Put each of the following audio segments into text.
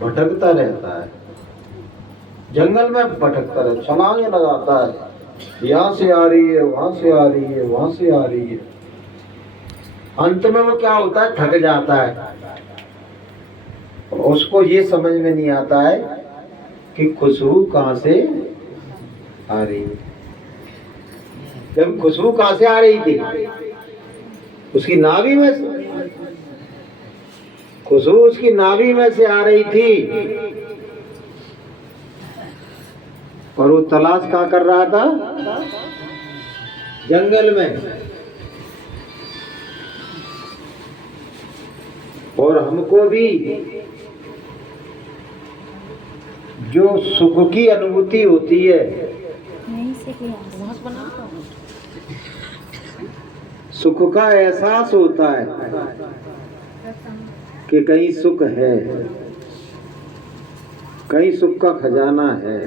भटकता रहता है, जंगल में भटकता रहता, छलांगे लगाता है, यहाँ से आ रही है, वहां से आ रही है, वहां से आ रही है। अंत में वो क्या होता है, थक जाता है। उसको ये समझ में नहीं आता है कि खुशबू कहां से आ रही है। जब खुशबू कहां से आ रही थी, उसकी नाभि में से, खुशबू उसकी नाभि में से आ रही थी। और वो तलाश कहाँ कर रहा था, जंगल में। और हमको भी जो सुख की अनुभूति होती है, सुख का एहसास होता है कि कहीं सुख है, कहीं सुख का खजाना है,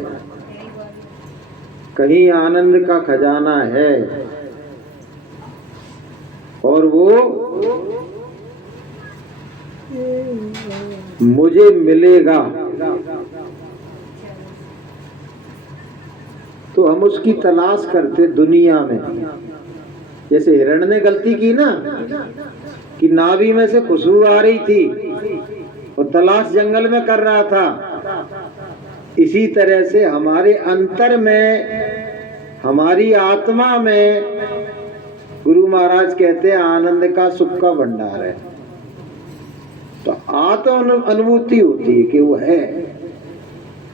कहीं आनंद का खजाना है, और वो मुझे मिलेगा। तो हम उसकी तलाश करते दुनिया में। जैसे हिरण ने गलती की ना, कि नाभि में से खुशबू आ रही थी और तलाश जंगल में कर रहा था। इसी तरह से हमारे अंतर में, हमारी आत्मा में, गुरु महाराज कहते हैं आनंद का, सुख का भंडार है। तो आत्म अनुभूति होती है कि वो है,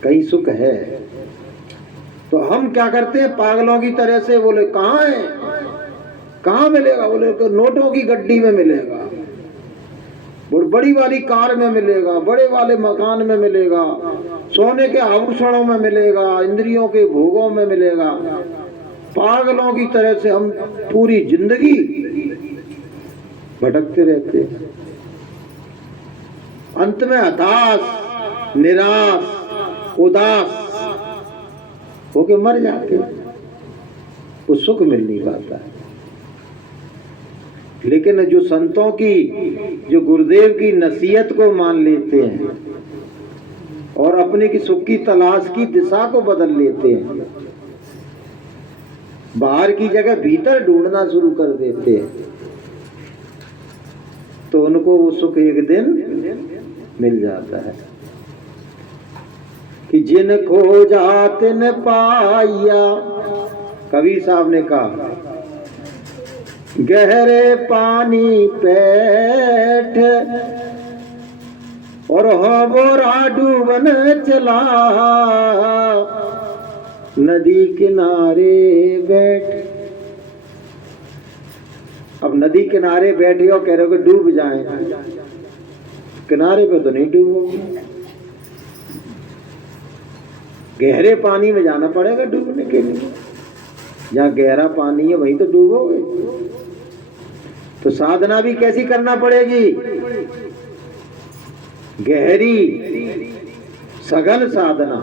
कहीं सुख है। तो हम क्या करते हैं, पागलों की तरह से बोले कहाँ है, कहाँ मिलेगा, बोले तो नोटों की गड्डी में मिलेगा, बड़ी वाली कार में मिलेगा, बड़े वाले मकान में मिलेगा, सोने के आभूषणों में मिलेगा, इंद्रियों के भोगों में मिलेगा। पागलों की तरह से हम पूरी जिंदगी भटकते रहते हैं। अंत में हताश, निराश, उदास होके मर जाते, वो सुख मिल नहीं पाता है। लेकिन जो संतों की, जो गुरुदेव की नसीहत को मान लेते हैं और अपने की सुख की तलाश की दिशा को बदल लेते हैं, बाहर की जगह भीतर ढूंढना शुरू कर देते हैं, तो उनको वो सुख एक दिन मिल जाता है। कि जिन खोजा तिन पाया, कबीर साहब ने कहा, गहरे पानी पैठ और होबोरा डूबन चला, नदी किनारे बैठ। अब नदी किनारे बैठे हो, कह रहे हो कि डूब जाएं, किनारे पे तो नहीं डूबोगे, गहरे पानी में जाना पड़ेगा डूबने के लिए। जहाँ गहरा पानी है वहीं तो डूबोगे। तो साधना भी कैसी करना पड़ेगी, गहरी सघन साधना,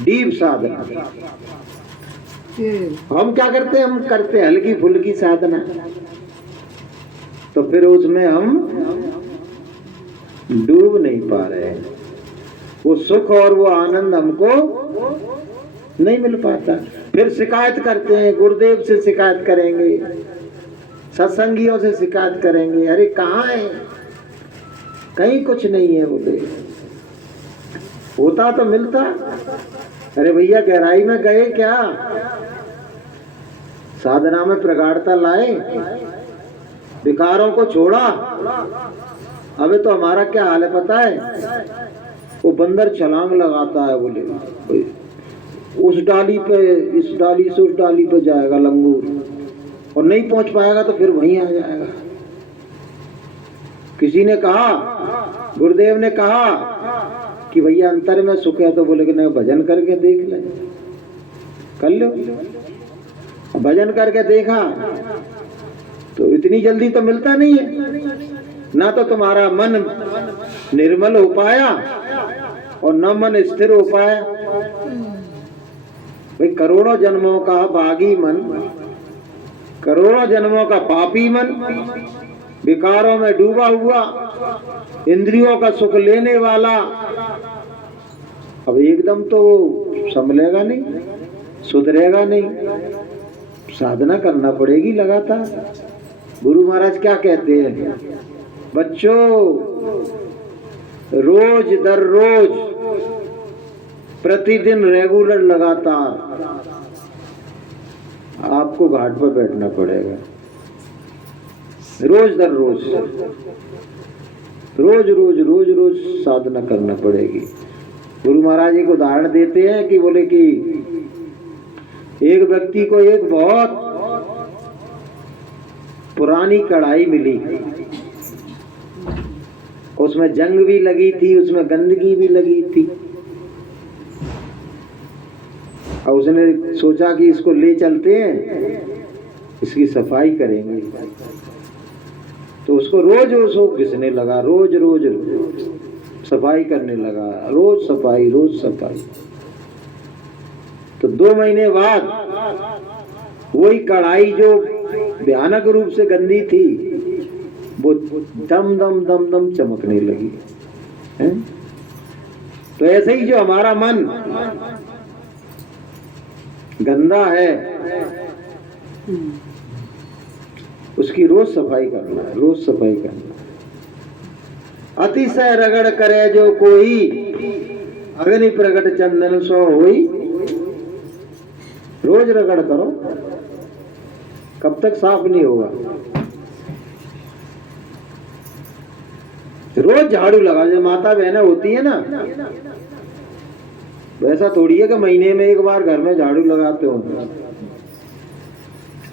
डीप साधना। हम क्या करते हैं, हम करते हैं हल्की फुल्की साधना, तो फिर उसमें हम डूब नहीं पा रहे हैं। वो सुख और वो आनंद हमको नहीं मिल पाता। फिर शिकायत करते हैं, गुरुदेव से शिकायत करेंगे, सत्संगियों से शिकायत करेंगे, अरे कहाँ है, कहीं कुछ नहीं है। बोले होता तो मिलता। अरे भैया गहराई में गए क्या, साधना में प्रगाढ़ता लाए, विकारों को छोड़ा। अबे तो हमारा क्या हाल है पता है, वो बंदर छलांग लगाता है, बोले उस डाली पे, इस डाली से उस डाली पे जाएगा लंगूर, और नहीं पहुंच पाएगा तो फिर वहीं आ जाएगा। किसी ने कहा, गुरुदेव ने कहा कि भैया अंतर में सुख है, तो बोले कि नहीं भजन करके देख ले, कर लो। भजन करके देखा तो इतनी जल्दी तो मिलता नहीं है, ना तो तुम्हारा मन निर्मल हो पाया और न मन स्थिर हो पाया। भाई करोड़ों जन्मों का बागी मन, करोड़ों जन्मों का पापी मन, विकारों में डूबा हुआ, इंद्रियों का सुख लेने वाला, अब एकदम तो वो संभलेगा नहीं, सुधरेगा नहीं, साधना करना पड़ेगी लगातार। गुरु महाराज क्या कहते हैं, बच्चों रोज दर रोज प्रतिदिन रेगुलर लगातार आपको घाट पर बैठना पड़ेगा। रोज दर रोज रोज रोज रोज रोज साधना करना पड़ेगी। गुरु महाराज एक उदाहरण देते हैं कि बोले कि एक व्यक्ति को एक बहुत पुरानी कढ़ाई मिली, उसमें जंग भी लगी थी, उसमें गंदगी भी लगी थी। और उसने सोचा कि इसको ले चलते हैं, इसकी सफाई करेंगे। तो उसको रोज उसको घिसने लगा, रोज रोज सफाई करने लगा, रोज सफाई रोज सफाई। तो 2 महीने बाद वही कढ़ाई जो भयानक रूप से गंदी थी वो दम दम दम दम चमकने लगी है? तो ऐसे ही जो हमारा मन गंदा है उसकी रोज सफाई करना है, रोज सफाई करना। अतिशय रगड़ करे जो कोई, अग्नि प्रगट चंदन सो होई। रोज रगड़ करो, कब तक साफ नहीं होगा। रोज झाड़ू लगा, जो माता बहनें होती है ना, वैसा थोड़ी है कि महीने में एक बार घर में झाड़ू लगाते हो।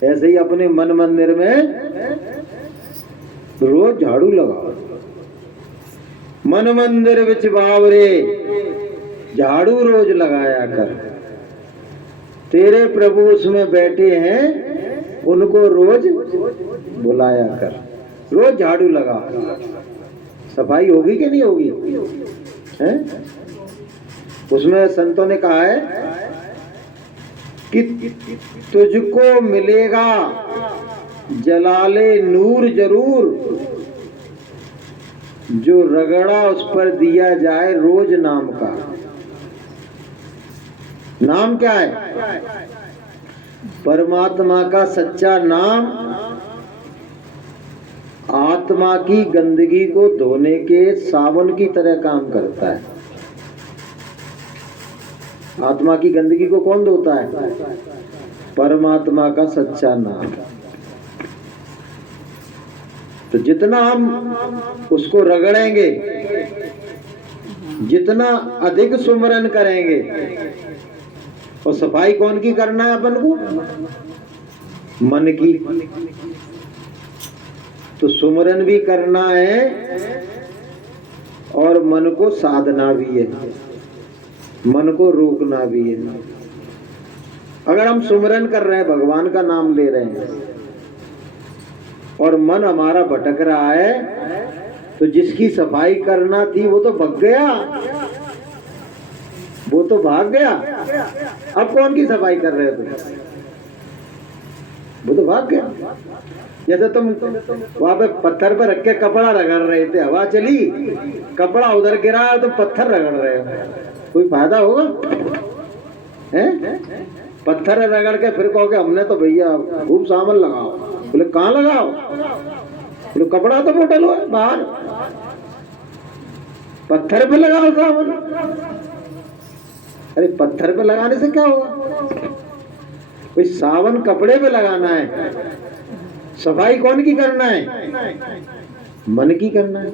ऐसे ही अपने मन मंदिर में रोज झाड़ू लगाओ। मन मंदिर विच बावरे झाड़ू रोज लगाया कर, तेरे प्रभु उसमें बैठे हैं उनको रोज बुलाया कर। रोज झाड़ू लगा, सफाई होगी कि नहीं होगी है? उसमें संतों ने कहा है कि तुझको मिलेगा जलाले नूर जरूर, जो रगड़ा उस पर दिया जाए रोज नाम का। नाम क्या है? परमात्मा का सच्चा नाम आत्मा की गंदगी को धोने के साबुन की तरह काम करता है। आत्मा की गंदगी को कौन धोता है? परमात्मा का सच्चा नाम। तो जितना हम उसको रगड़ेंगे, जितना अधिक सुमरन करेंगे, और सफाई कौन की करना है अपन को? मन की। तो सुमरन भी करना है और मन को साधना भी है, मन को रोकना भी है। अगर हम सुमरन कर रहे हैं, भगवान का नाम ले रहे हैं, और मन हमारा भटक रहा है, तो जिसकी सफाई करना थी वो तो भग गया, वो तो भाग गया। अब कौन की सफाई कर रहे हो तुम? वो तो भाग गया। जैसे तुम वहां पे पत्थर पर रख के कपड़ा रगड़ रहे थे, हवा चली, कपड़ा उधर गिरा तो पत्थर रगड़ रहे हो, कोई फायदा होगा है? पत्थर रगड़ के फिर कहोगे हमने तो भैया खूब सावन लगाओ। बोले कहाँ लगाओ? बोले कपड़ा तो मोटा लो बाहर, पत्थर पे लगाओ सावन। अरे पत्थर पे लगाने से क्या होगा? कोई सावन कपड़े पे लगाना है। सफाई कौन की करना है? मन की करना है।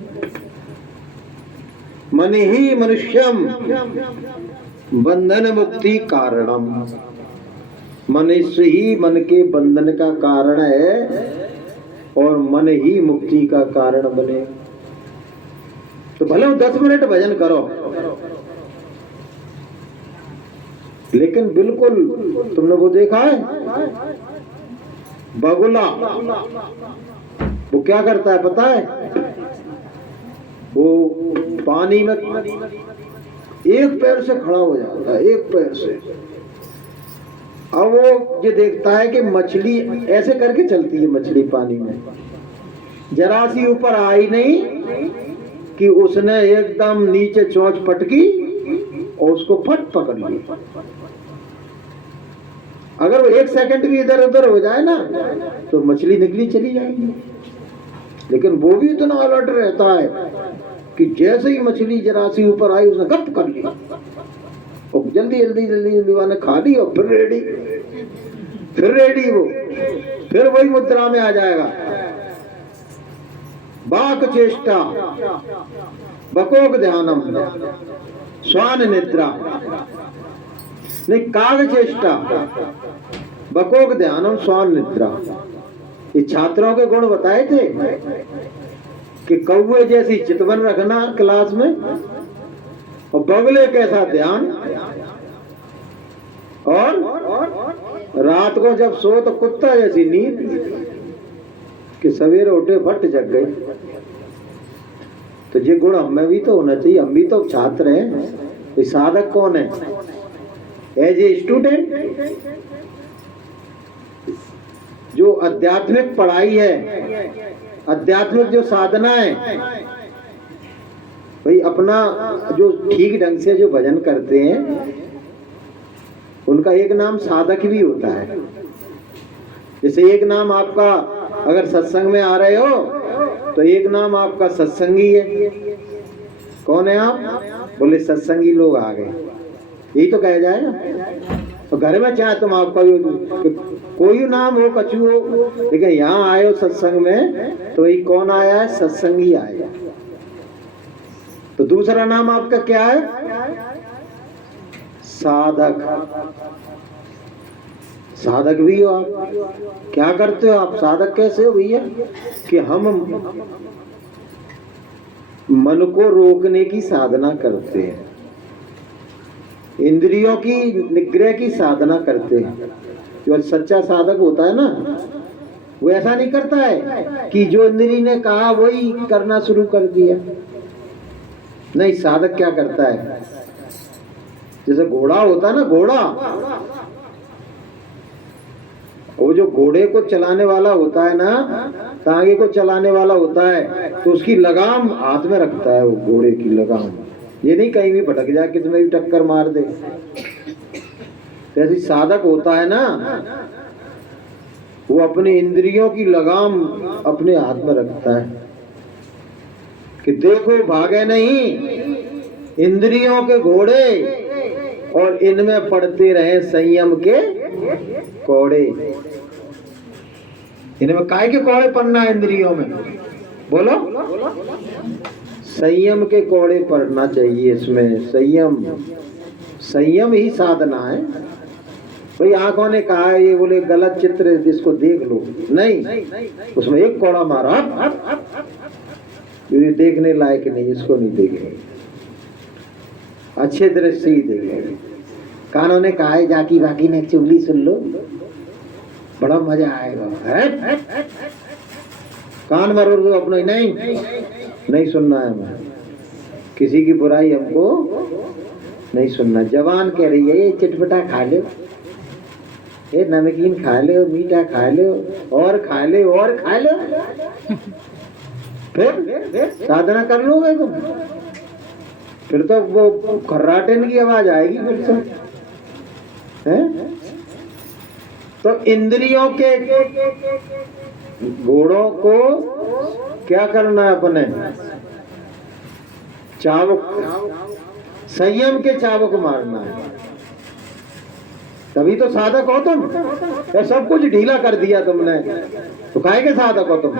मन ही मनुष्यम बंधन मुक्ति कारणम। मनुष्य ही मन के बंधन का कारण है और मन ही मुक्ति का कारण बने। तो भले 10 मिनट भजन करो, लेकिन बिल्कुल तुमने वो देखा है बगुला, वो क्या करता है पता है? वो पानी में एक पैर से खड़ा हो जाता है, एक पैर से। अब वो ये देखता है कि मछली ऐसे करके चलती है, मछली पानी में जरा सी ऊपर आई नहीं कि उसने एकदम नीचे चोंच पटकी और उसको फट पकड़ लिया। अगर वो 1 सेकंड भी इधर उधर हो जाए ना तो मछली निकली चली जाएगी, लेकिन वो भी इतना अलर्ट रहता है कि जैसे ही मछली जरा सी ऊपर आई उसने गप कर ली और जल्दी जल्दी जल्दी जल्दी वाने खा ली और फिर रेडी वो फिर वही मुद्रा में आ जाएगा। बाक चेष्टा बकोक ध्यानम स्वान निद्रा, नहीं काग चेष्टा बकोक ध्यानम स्वान निद्रा। ये छात्रों के गुण बताए थे कि कौवे जैसी चितवन रखना क्लास में और बगले कैसा ध्यान, और रात को जब सो तो कुत्ता जैसी नींद कि सवेरे उठे फट जग गए। तो ये गुण हमें भी तो होना चाहिए, हम भी तो छात्र हैं। ये साधक कौन है? एज ए स्टूडेंट जो आध्यात्मिक पढ़ाई है, आध्यात्मिक जो साधना है, भाई अपना जो ठीक ढंग से जो भजन करते हैं उनका एक नाम साधक भी होता है। जैसे एक नाम आपका अगर सत्संग में आ रहे हो तो एक नाम आपका सत्संगी है। कौन है आप? बोले सत्संगी लोग आ गए, यही तो कहा जाए ना। तो घर में चाहे तुम आपका कोई नाम हो, कछु हो, लेकिन यहाँ आए हो सत्संग में तो वही कौन आया है? सत्संगी आया। तो दूसरा नाम आपका क्या है? साधक। साधक भी हो आप। क्या करते हो आप? साधक कैसे हो भैया? कि हम मन को रोकने की साधना करते हैं, इंद्रियों की निग्रह की साधना करते हैं। जो सच्चा साधक होता है ना वो ऐसा नहीं करता है कि जो इंद्री ने कहा वही करना शुरू कर दिया। नहीं, साधक क्या करता है? जैसे घोड़ा होता है ना, घोड़ा, वो जो घोड़े को चलाने वाला होता है ना, तांगे को चलाने वाला होता है, तो उसकी लगाम हाथ में रखता है। वो घोड़े की लगाम, ये नहीं कहीं भी भटक जाए, किसी में भी टक्कर मार दे। जैसे साधक होता है ना, वो अपनी इंद्रियों की लगाम अपने हाथ में रखता है कि देखो भागे नहीं इंद्रियों के घोड़े और इनमें पड़ते रहे संयम के कोड़े। इनमें काय के कोड़े पड़ना है? इंद्रियों में बोलो, संयम के कोड़े पड़ना चाहिए। इसमें संयम ही साधना है। भाई आंखों ने कहा ये बोले गलत चित्र जिसको देख लो, नहीं, उसमें एक कोड़ा मारा, ये देखने लायक नहीं, इसको नहीं देखेंगे, अच्छे दृष्टि से ही देखेंगे। कानों ने कहा है जाकी बाकी ने चुगली सुन लो, बड़ा मजा आएगा। है कान मरोड़ दो अपने, नहीं सुनना है हमें, किसी की बुराई हमको नहीं सुनना। जवान कह रही है ये चटपटा खा लो, ये नमकीन खा लो, मीठा खा लो, और खा लो, और खा लो, फिर साधना कर लोगे तुम, फिर तो वो खर्राटन की आवाज आएगी फिर से। हैं? तो इंद्रियों के घोड़ों को क्या करना है? अपने चाबुक, संयम के चाबुक मारना है, तभी तो साधक हो तुम। या सब कुछ ढीला कर दिया तुमने तो काहे के साधक हो तुम?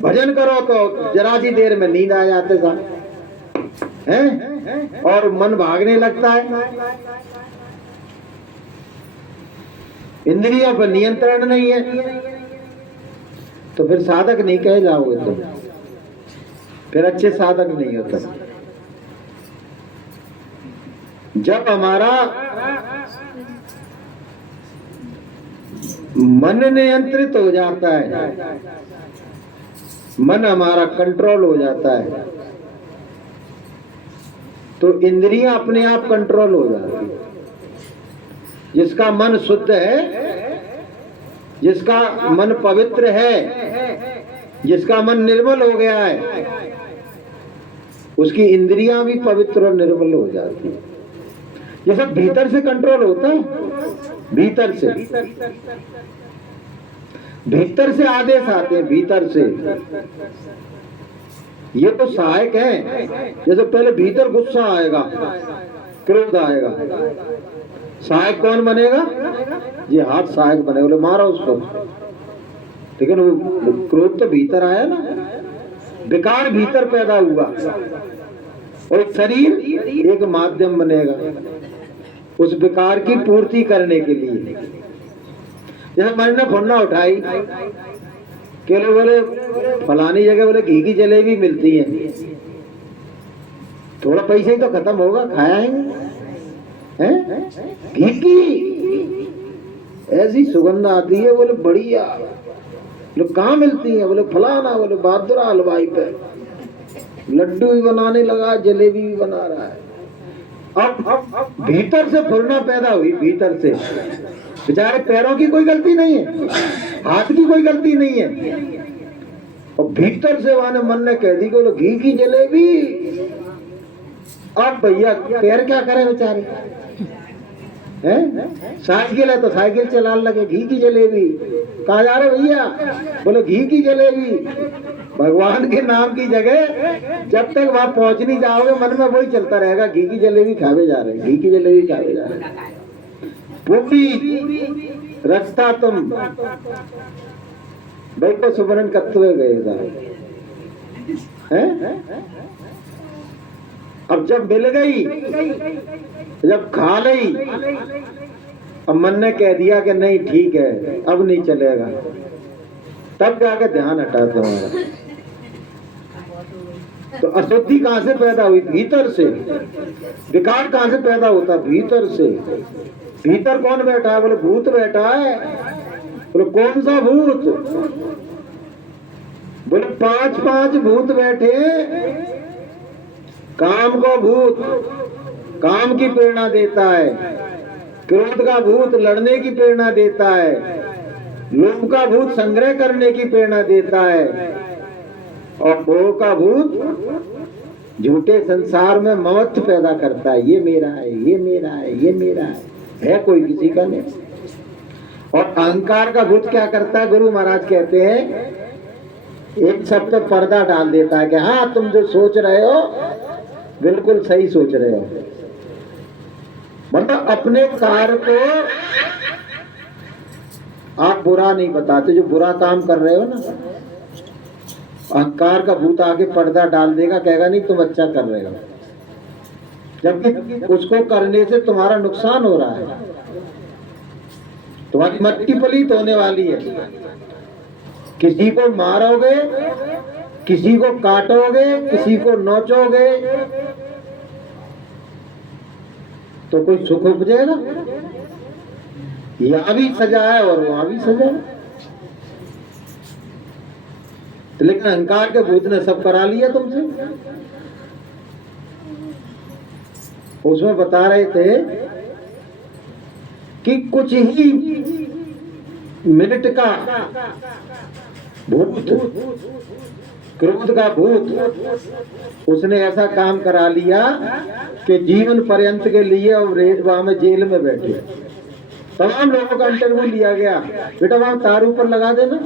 भजन करो तो जरा सी देर में नींद आ जाते था, हैं? और मन भागने लगता है, इंद्रियों पर नियंत्रण नहीं है, तो फिर साधक नहीं कहे जाओगे तुम, फिर अच्छे साधक नहीं होता। जब हमारा मन नियंत्रित हो जाता है, मन हमारा कंट्रोल हो जाता है, तो इंद्रियां अपने आप कंट्रोल हो जाती है। जिसका मन शुद्ध है, जिसका मन पवित्र है, जिसका मन निर्मल हो गया है, उसकी इंद्रियां भी पवित्र और निर्मल हो जाती है। ये सब भीतर से कंट्रोल होता है, भीतर से, भीतर से आदेश आते हैं, भीतर से। ये तो सहायक है। जैसे पहले भीतर गुस्सा आएगा, क्रोध आएगा, सहायक कौन बनेगा? ये हाथ सहायक बने, बोले मारो उसको, लेकिन वो क्रोध तो भीतर आया ना, विकार भीतर पैदा हुआ, और शरीर एक माध्यम बनेगा उस विकार की पूर्ति करने के लिए। जैसे मैंने फोन्ना उठाई, के लोग बोले फलानी जगह बोले घी की जलेबी मिलती है, थोड़ा पैसे ही तो खत्म होगा, खाया है घी की ऐसी सुगंध आती है, बोले बढ़िया, बोले कहाँ मिलती है? बोले फलाना, बोले बहादुर हलवाई पे लड्डू भी बनाने लगा, जलेबी भी बना रहा है। अब भीतर से फुरना पैदा हुई, भीतर से। बेचारे पैरों की कोई गलती नहीं है, हाथ की कोई गलती नहीं है, और भीतर से वाने मन ने कह दी बोलो घी की जलेबी। अब भैया पैर क्या करे बेचारे, हैं? साइकिल है तो साइकिल चलाने लगे, घी की जलेबी। कहा जा रहे भैया? बोले घी की जलेबी। भगवान के नाम की जगह जब तक वहां पहुंच नहीं जाओगे मन में वही चलता रहेगा, घी की जलेबी खावे जा रहे, घी की जलेबी खावे जा रहे। पूरी रास्ता तुम भाई को सुमरन करते हुए गए हैं। अब जब मिल गई, जब खा ली, अब मन ने कह दिया कि नहीं ठीक है अब नहीं चलेगा, तब जाके ध्यान हटा तुम्हारा। तो अशुद्धि कहां से पैदा हुई? भीतर से। विकार कहां से पैदा होता? भीतर से। भीतर कौन बैठा है? बोले भूत बैठा है। बोले कौन सा भूत? बोले 5 भूत बैठे। काम का भूत काम की प्रेरणा देता है, क्रोध का भूत लड़ने की प्रेरणा देता है, लोभ का भूत संग्रह करने की प्रेरणा देता है, और मोह का भूत झूठे संसार में ममत्व पैदा करता है, ये मेरा है, ये मेरा है, ये मेरा है कोई किसी का नहीं। और अहंकार का भूत क्या करता है? गुरु महाराज कहते हैं एक सब पे पर्दा डाल देता है कि हाँ तुम जो सोच रहे हो बिल्कुल सही सोच रहे हो। मतलब अपने कार्य को आप बुरा नहीं बताते, जो बुरा काम कर रहे हो ना, अहंकार का भूत आगे पर्दा डाल देगा, कहेगा नहीं तुम अच्छा कर रहे हो, जबकि उसको करने से तुम्हारा नुकसान हो रहा है, तुम्हारी मट्टी पलीत होने वाली है। किसी को मारोगे, किसी को काटोगे, किसी को नोचोगे तो कोई सुख उपजेगा? यहां भी सजा है और वहां भी सजा है। तो लेकिन अहंकार के भूत ने सब करा लिया तुमसे। उसमें बता रहे थे कि कुछ ही मिनट का भूत, क्रोध का भूत उसने ऐसा काम करा लिया कि जीवन पर्यंत के लिए और वहां में जेल में बैठे। तमाम लोगों का इंटरव्यू लिया गया, बेटा वहां तार ऊपर लगा देना,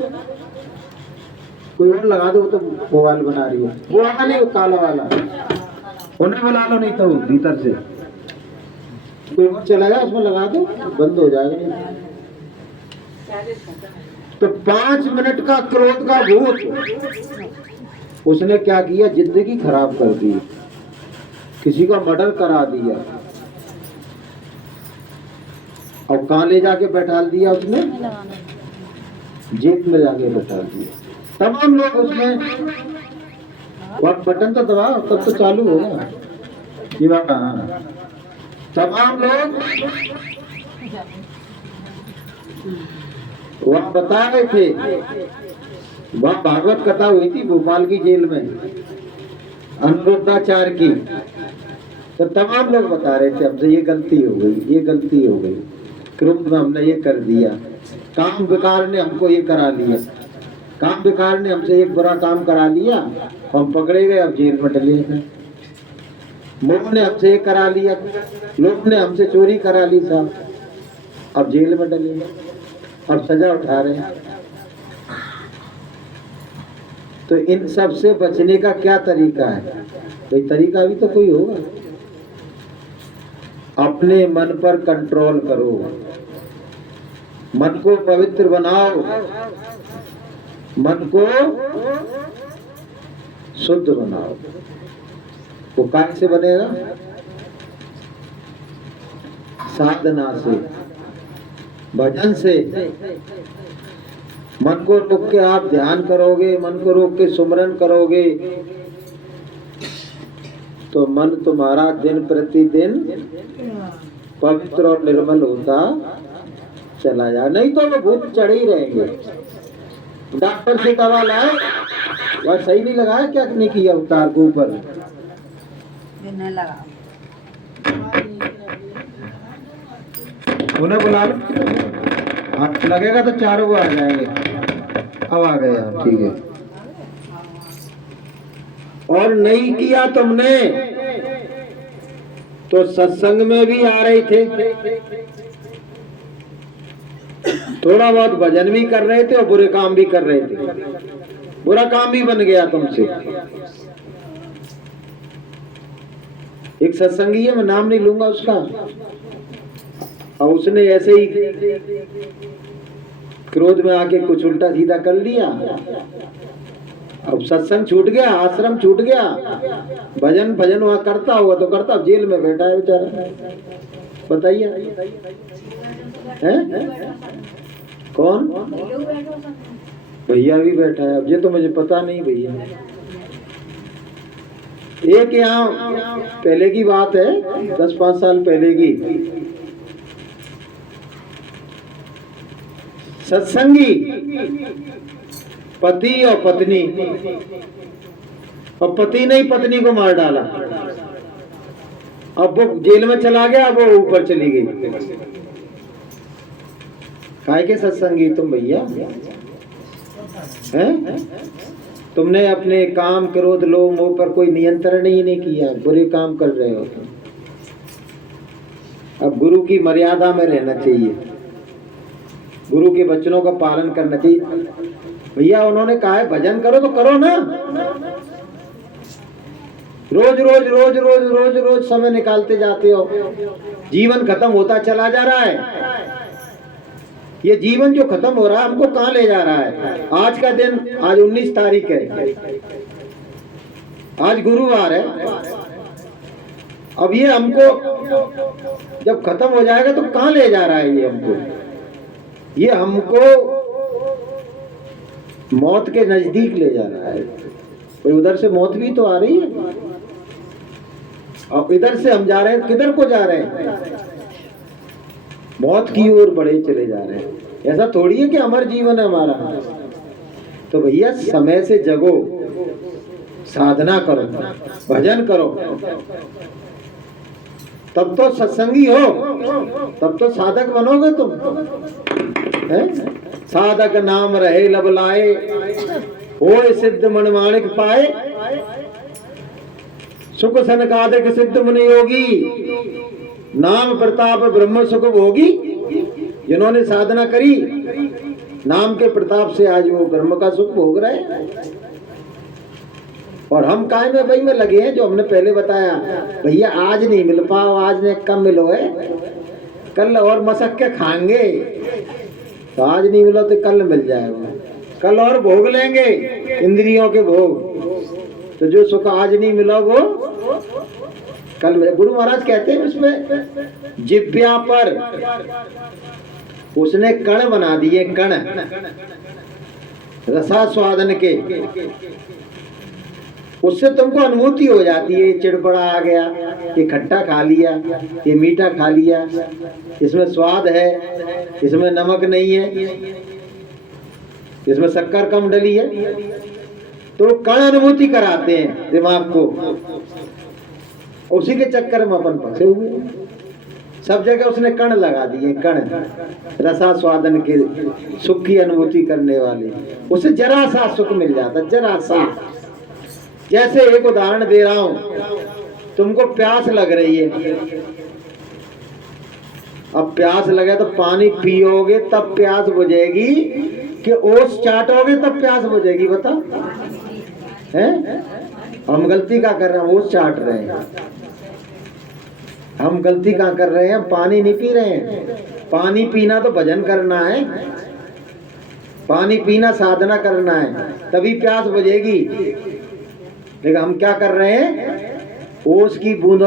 कोई और लगा दो, तो मोबाइल बना रही है, वो वाला नहीं, वो काला वाला, उन्हें बुला लो, नहीं तो भीतर से कोई और चला गया उसमें लगा दो, बंद हो जाएगा। तो 5 मिनट का क्रोध का भूत उसने क्या किया? जिंदगी खराब कर दी, किसी का मर्डर करा दिया, और कहां ले जाके बैठा दिया उसने? जेल में जाके बैठा दिया। तमाम लोग उसमें, बटन तो दबाओ तब तो चालू होगा ये बात। तमाम लोग वह बता रहे थे, वह भागवत कथा हुई थी भोपाल की जेल में अनुरुद्धाचार्य की, तो तमाम लोग बता रहे थे हमसे ये गलती हो गई, ये गलती हो गई, क्रोध में हमने ये कर दिया, काम विकार ने हमको ये करा लिया, काम विकार ने हमसे एक बुरा काम करा लिया, हम पकड़े गए, अब जेल में डले हैं। मोह ने हमसे ये करा लिया, लोग ने हमसे चोरी करा ली साहब, अब जेल में डले, अब सजा उठा रहे हैं। तो इन सब से बचने का क्या तरीका है? भाई तरीका भी तो कोई होगा। अपने मन पर कंट्रोल करो, मन को पवित्र बनाओ, मन को शुद्ध बनाओ। वो काय से बनेगा? साधना से, भजन से। मन को रोक के आप ध्यान करोगे, मन को रोक के सुमरन करोगे, तो मन तुम्हारा दिन प्रतिदिन पवित्र और निर्मल होता चला जाए। नहीं तो वो भूत चढ़े ही रहेंगे। डॉक्टर से दवा लाए, वह सही नहीं लगाया, क्या नहीं किया उतार के ऊपर उन्हें बुला लो, हाथ लगेगा तो चारों को आ जाएंगे। अब आ गए आप, ठीक है। और नहीं किया तुमने तो सत्संग में भी आ रहे थे, थोड़ा बहुत भजन भी कर रहे थे और बुरे काम भी कर रहे थे, बुरा काम भी बन गया तुमसे। एक सत्संगी है, मैं नाम नहीं लूंगा उसका, और उसने ऐसे ही क्रोध में आके कुछ उल्टा सीधा कर लिया। अब सत्संग छूट गया, आश्रम छूट गया, भजन भजन वहां करता हुआ तो करता, अब जेल में बैठा है बेचारा। बताइए हैं? कौन? भैया भी बैठा है। अब ये तो मुझे पता नहीं भैया। एक यहाँ पहले की बात है, 10-5 साल पहले की, सत्संगी पति और पत्नी, और पति ने ही पत्नी को मार डाला। अब वो जेल में चला गया, अब वो ऊपर चली गई। काय के सत्संगी तुम भैया हैं? तुमने अपने काम, क्रोध, लोभ, मोह पर कोई नियंत्रण ही नहीं किया, बुरे काम कर रहे हो तुम। अब गुरु की मर्यादा में रहना चाहिए, गुरु के वचनों का पालन करना चाहिए। भैया उन्होंने कहा है भजन करो तो करो ना, रोज रोज रोज रोज रोज रोज समय निकालते जाते हो, जीवन खत्म होता चला जा रहा है। ये जीवन जो खत्म हो रहा है हमको कहाँ ले जा रहा है? आज का दिन, आज 19 तारीख है, आज गुरुवार है। अब ये हमको जब खत्म हो जाएगा तो कहाँ ले जा रहा है? ये हमको, ये हमको मौत के नजदीक ले जा रहा है। तो उधर से मौत भी तो आ रही है, और इधर से हम जा रहे हैं, किधर को जा रहे हैं? मौत की ओर बढ़े चले जा रहे हैं। ऐसा थोड़ी है कि अमर जीवन है हमारा। तो भैया समय से जगो, साधना करो, भजन करो, तब तो सत्संगी हो, तब तो साधक बनोगे तुम। साधक नाम रहे लब लाए, होए सिद्ध मन माणिक पाए, सुख सनकादिक सिद्ध मुनि योगी, नाम प्रताप ब्रह्म सुख भोगी। जिन्होंने साधना करी, नाम के प्रताप से आज वो ब्रह्म का सुख भोग रहे हैं। और हम काय में भाई में लगे हैं, जो हमने पहले बताया, भैया आज नहीं मिल पाओ, आज ने कम मिलो है, कल और मसक के खाएंगे। तो आज नहीं मिलो तो कल मिल जाएगा, कल और भोग लेंगे इंद्रियों के भोग। तो जो सुख आज नहीं मिला वो कल मिले। गुरु महाराज कहते हैं उसमें, जिब्या पर उसने कण बना दिए, कण रसास्वादन के, उससे तुमको अनुभूति हो जाती है। चिड़पड़ा आ गया, ये खट्टा खा लिया, ये मीठा खा लिया, इसमें स्वाद है, इसमें नमक नहीं है, इसमें शक्कर कम डली है। तो कण अनुभूति कराते हैं दिमाग को, उसी के चक्कर में अपन फंसे हुए। सब जगह उसने कण लगा दिए, कण रसास्वादन के, सुख की अनुभूति करने वाले। उसे जरा सा सुख मिल जाता, जरा सा। जैसे एक उदाहरण दे रहा हूं, तुमको प्यास लग रही है, अब प्यास लगे तो पानी पियोगे तब प्यास बुझेगी कि ओस चाटोगे तब प्यास बुझेगी? बता। हैं? हम गलती क्या कर रहे हैं? ओस चाट रहे हैं। हम गलती क्या कर रहे हैं? पानी नहीं पी रहे हैं। पानी पीना तो भजन करना है, पानी पीना साधना करना है, तभी प्यास बुझेगी। लेकिन हम क्या कर रहे हैं? ओस की बूंदों